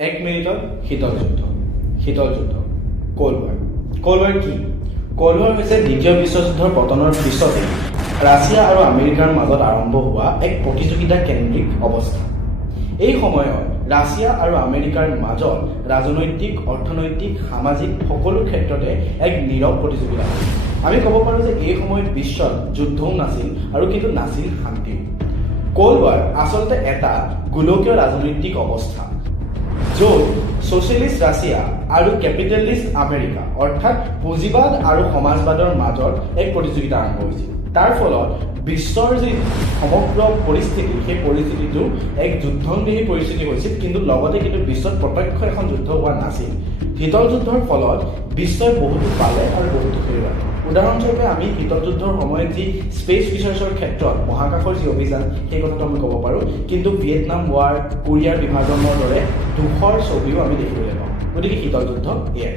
এক মিনিটত শীতল যুদ্ধ কোল্ড ৱাৰ কি? কোল্ড ৱাৰ হৈছে দ্বিতীয় বিশ্বযুদ্ধৰ পতনৰ পিছতে ৰাছিয়া আৰু আমেৰিকাৰ মাজত আৰম্ভ হোৱা এক প্ৰতিযোগিতা কেন্দ্ৰিক অৱস্থা। এই সময়ত ৰাছিয়া আৰু আমেৰিকাৰ মাজত ৰাজনৈতিক, অৰ্থনৈতিক, সামাজিক সকলো ক্ষেত্ৰতে এক নীৰৱ প্ৰতিযোগিতা আছিল। আমি ক'ব পাৰোঁ যে এই সময়ত বিশ্বত যুদ্ধও নাছিল আৰু কিন্তু নাছিল শান্তিও। কোল্ড ৱাৰ আচলতে এটা গোলকীয় ৰাজনৈতিক অৱস্থা য'ত ছ'চিয়েলিষ্ট ৰাছিয়া আৰু কেপিটেলিষ্ট আমেৰিকা অৰ্থাৎ পুঁজিবাদ আৰু সমাজবাদৰ মাজত এক প্ৰতিযোগিতা আৰম্ভ হৈছিল। তাৰ ফলত বিশ্বৰ যি সমগ্ৰ পৰিস্থিতি, সেই পৰিস্থিতিটো এক যুদ্ধংদেহী পৰিস্থিতি হৈছিল, কিন্তু লগতে কিন্তু বিশ্বত প্ৰত্যক্ষ এখন যুদ্ধ হোৱা নাছিল। শীতল যুদ্ধৰ ফলত বিশ্বই বহুতো পালে আৰু বহুতো হেৰুৱালে। উদাহৰণস্বৰূপে আমি শীতল যুদ্ধৰ সময়ত যি স্পেচ ৰিচাৰ্চৰ ক্ষেত্ৰত মহাকাশৰ যি অভিযান, সেই কথাটো আমি ক'ব পাৰোঁ, কিন্তু ভিয়েটনাম ৱাৰ, কোৰিয়াৰ বিভাজনৰ দৰে দুখৰ ছবিও আমি দেখিবলৈ পাওঁ। গতিকে শীতল যুদ্ধ এয়াই।